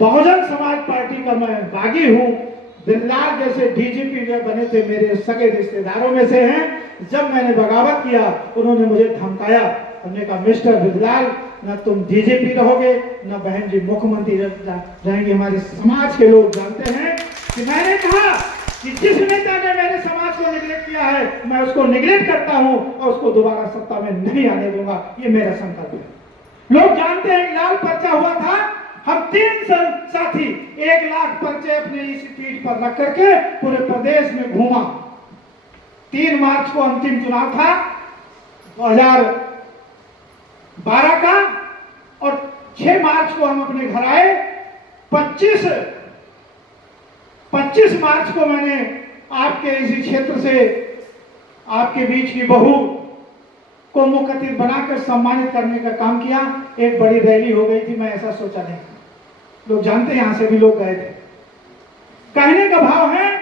Bahujan Samaj party का मैं बागी हूँ। बिरलाल जैसे डीजीपी जो बने थे मेरे सगे रिश्तेदारों में से हैं। जब मैंने बगावत किया उन्होंने मुझे धमकाया। हमने कहा मिस्टर बिरलाल, न तुम डीजीपी रहोगे न बहन जी मुख्यमंत्री रहेंगे। हमारे समाज के लोग जानते हैं कि मैंने कहा कि जिस नेता ने मेरे समाज को निगलेक्ट किया है मैं उसको निगलेक्ट करता हूं और उसको दोबारा सत्ता में नहीं आने दूंगा। ये मेरा संकल्प है। लोग जानते हैं लाल पर्चा हुआ था, हम 3 साथी 1 लाख पर्चे अपने इस पीठ पर रख करके पूरे प्रदेश में घूमा। 3 मार्च को अंतिम चुनाव था 2012 का और 6 मार्च को हम अपने घर आए। 25 मार्च को मैंने आपके इसी क्षेत्र से आपके बीच की बहू को मुख्य अतिथि बनाकर सम्मानित करने का काम किया। एक बड़ी रैली हो गई थी, मैं ऐसा सोचा नहीं। लोग जानते हैं, यहां से भी लोग गए थे। कहने का भाव है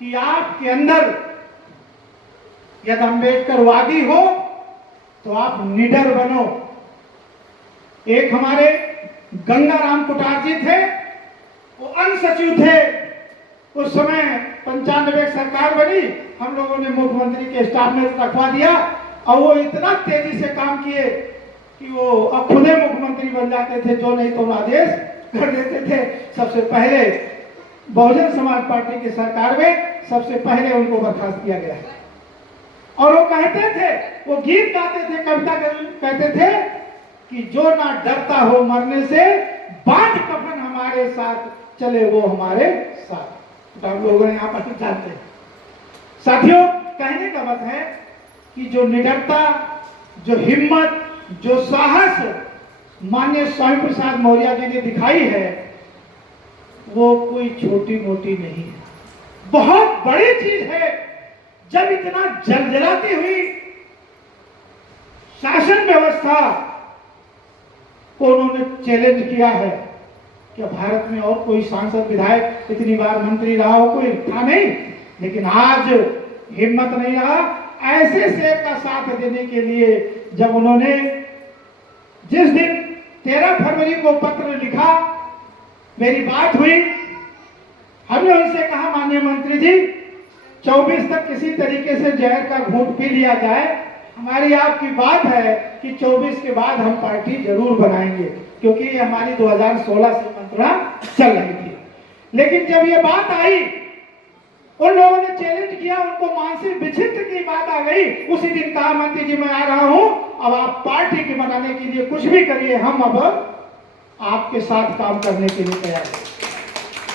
कि आपके अंदर यदि अम्बेडकरवादी हो तो आप निडर बनो। एक हमारे गंगाराम कुटार जी थे, वो अन्य सचिव थे। उस समय 95 सरकार बनी, हम लोगों ने मुख्यमंत्री के स्टाफ में रखवा दिया और वो इतना तेजी से काम किए कि वो अब खुदे मुख्यमंत्री बन जाते थे, जो नहीं तो आदेश कर देते थे। सबसे पहले बहुजन समाज पार्टी की सरकार में सबसे पहले उनको बर्खास्त किया गया। और वो कहते थे, वो गीत गाते थे, कविता कहते थे कि जो ना डरता हो मरने से, बांध कफन हमारे साथ चले वो हमारे साथ। तो आप लोगों ने यहाँ पर जानते हैं। साथियों, कहने का मतलब है कि जो निडरता, जो हिम्मत, जो साहस माननीय स्वामी प्रसाद मौर्य जी ने दिखाई है वो कोई छोटी मोटी नहीं है, बहुत बड़ी चीज है। जब इतना जलजलाती हुई शासन व्यवस्था को उन्होंने चैलेंज किया है। क्या भारत में और कोई सांसद विधायक इतनी बार मंत्री रहा हो? कोई था नहीं। लेकिन आज हिम्मत नहीं रहा ऐसे शेर का साथ देने के लिए। जब उन्होंने जिस दिन 13 फरवरी को पत्र लिखा, मेरी बात हुई, हमने उनसे कहा माननीय मंत्री जी 24 तक किसी तरीके से जहर का घूंट पी लिया जाए। हमारी आपकी बात है कि 24 के बाद हम पार्टी जरूर बनाएंगे, क्योंकि ये हमारी 2016 से मंत्रणा चल रही थी। लेकिन जब ये बात आई, उन लोगों ने चैलेंज किया, उनको मानसिक विचित्र की बात आ गई। उसी दिन कहा मंत्री जी मैं आ रहा हूं, अब आप पार्टी के बनाने के लिए कुछ भी करिए, हम अब आपके साथ काम करने के लिए तैयार हैं।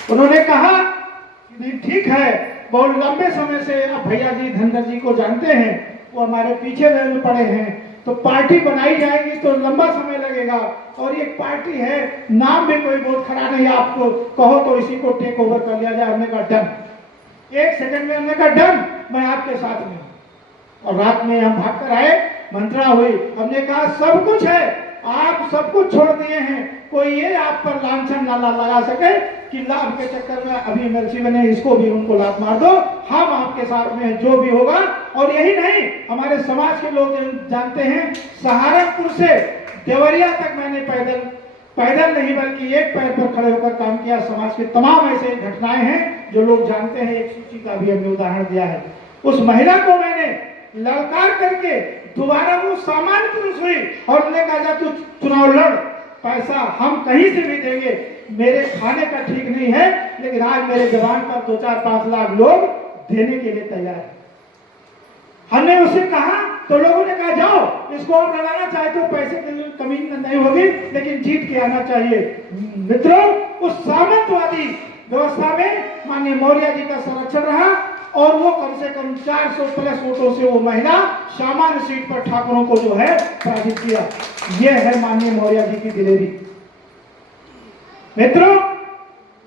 उन्होंने कहा कि नहीं ठीक है, बहुत लंबे समय से अब भैया जी धनगर जी को जानते हैं, वो हमारे पीछे रहने पड़े हैं, तो पार्टी बनाई जाएगी तो लंबा समय लगेगा और ये पार्टी है, नाम भी कोई बहुत खड़ा नहीं, आपको कहो तो इसी को टेक ओवर कर लिया जाए। हमने कहा डन, 1 सेकंड में हमने कहा डन, मैं आपके साथ में हूं। और रात में हम भाग कर आए, मंत्रणा हुई, हमने कहा सब कुछ है, आप सब कुछ छोड़ दिए हैं, कोई ये आप पर लांछन ना लगा सके कि लाभ के चक्कर में अभी एमएलसी बने इसको भी उनको लाभ मार दो, हम आपके साथ में जो भी होगा। और यही नहीं, हमारे समाज के लोग जानते हैं, सहारनपुर से देवरिया तक मैंने पैदल नहीं बल्कि एक पैर पर खड़े होकर काम किया। समाज के तमाम ऐसे घटनाएं हैं जो लोग जानते हैं, एक सूची का भी हमने उदाहरण दिया है। उस महिला को मैंने ललकार करके दोबारा वो सामान्य पुरुष हुई और उन्होंने कहा तू चुनाव लड़, पैसा हम कहीं से भी देंगे, मेरे खाने का ठीक नहीं है, लेकिन आज मेरे जवान पर 2-4-5 लाख लोग देने के लिए तैयार है। हमने उससे कहा तो लोगों ने कहा जाओ इसको और लड़ाना चाहे तो पैसे की कमी नहीं होगी, लेकिन जीत के आना चाहिए। मित्रों, उस सामंतवादी व्यवस्था में माननीय मौर्य जी का संरक्षण रहा और वो कम से कम 400 प्लस वोटों से वो महिला सामान्य सीट पर ठाकुरों को जो है पराजित किया। यह है माननीय मौर्य जी की दिलेरी। मित्रों,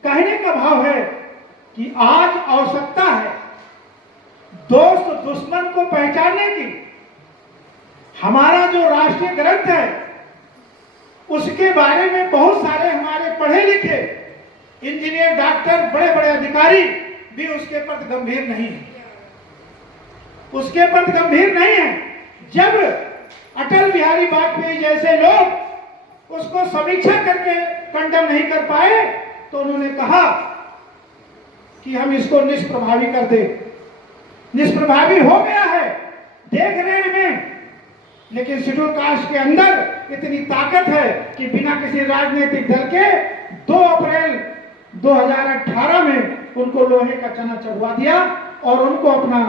कहने का भाव है कि आज आवश्यकता है दोस्त दुश्मन को पहचानने की। हमारा जो राष्ट्रीय ग्रंथ है उसके बारे में बहुत सारे हमारे पढ़े लिखे इंजीनियर, डॉक्टर, बड़े बड़े अधिकारी भी उसके प्रति गंभीर नहीं है, उसके प्रति गंभीर नहीं है। जब अटल बिहारी वाजपेयी जैसे लोग उसको समीक्षा करके कंडम नहीं कर पाए तो उन्होंने कहा कि हम इसको निष्प्रभावी कर दे। निष्प्रभावी हो गया है, देख रहे हैं, लेकिन शेड्यूल कास्ट के अंदर इतनी ताकत है कि बिना किसी राजनीतिक दल के 2 अप्रैल 2018 में उनको लोहे का चना चढ़वा दिया और उनको अपना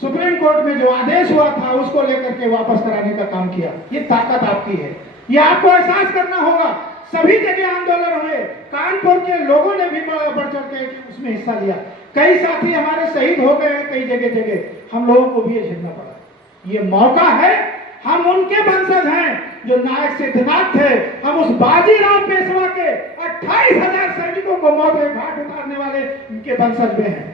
सुप्रीम कोर्ट में जो आदेश हुआ था उसको लेकर के वापस कराने का काम किया। ये ताकत आपकी है, ये आपको एहसास करना होगा। सभी जगह आंदोलन हुए, कानपुर के लोगों ने भी बढ़ चढ़ के उसमें हिस्सा लिया। कई साथी हमारे शहीद हो गए हैं, कई जगह जगह हम लोगों को भी ये झेलना पड़ा। ये मौका है, हम उनके वंशज हैं जो नायक सिद्धनाथ थे। हम उस बाजीराव पेशवा के 28,000 सैनिकों को मौत के घाट उतारने वाले उनके वंशज में हैं।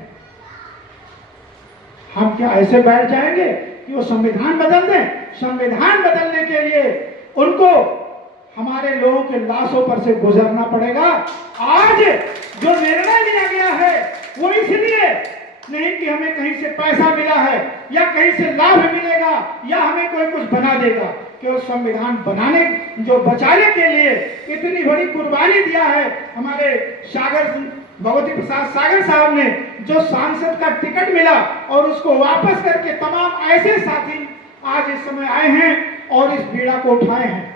हम क्या ऐसे बैठ जाएंगे कि वो संविधान बदल दें? संविधान बदलने के लिए उनको हमारे लोगों के लाशों पर से गुजरना पड़ेगा। आज जो निर्णय लिया गया है वो इसलिए नहीं कि हमें कहीं से पैसा मिला है या कहीं से लाभ मिलेगा या हमें कोई कुछ बना देगा। केवल संविधान बनाने, जो बचाने के लिए इतनी बड़ी कुर्बानी दिया है हमारे भगवती प्रसाद सागर साहब ने, जो सांसद का टिकट मिला और उसको वापस करके तमाम ऐसे साथी आज इस समय आए हैं और इस पीड़ा को उठाए हैं।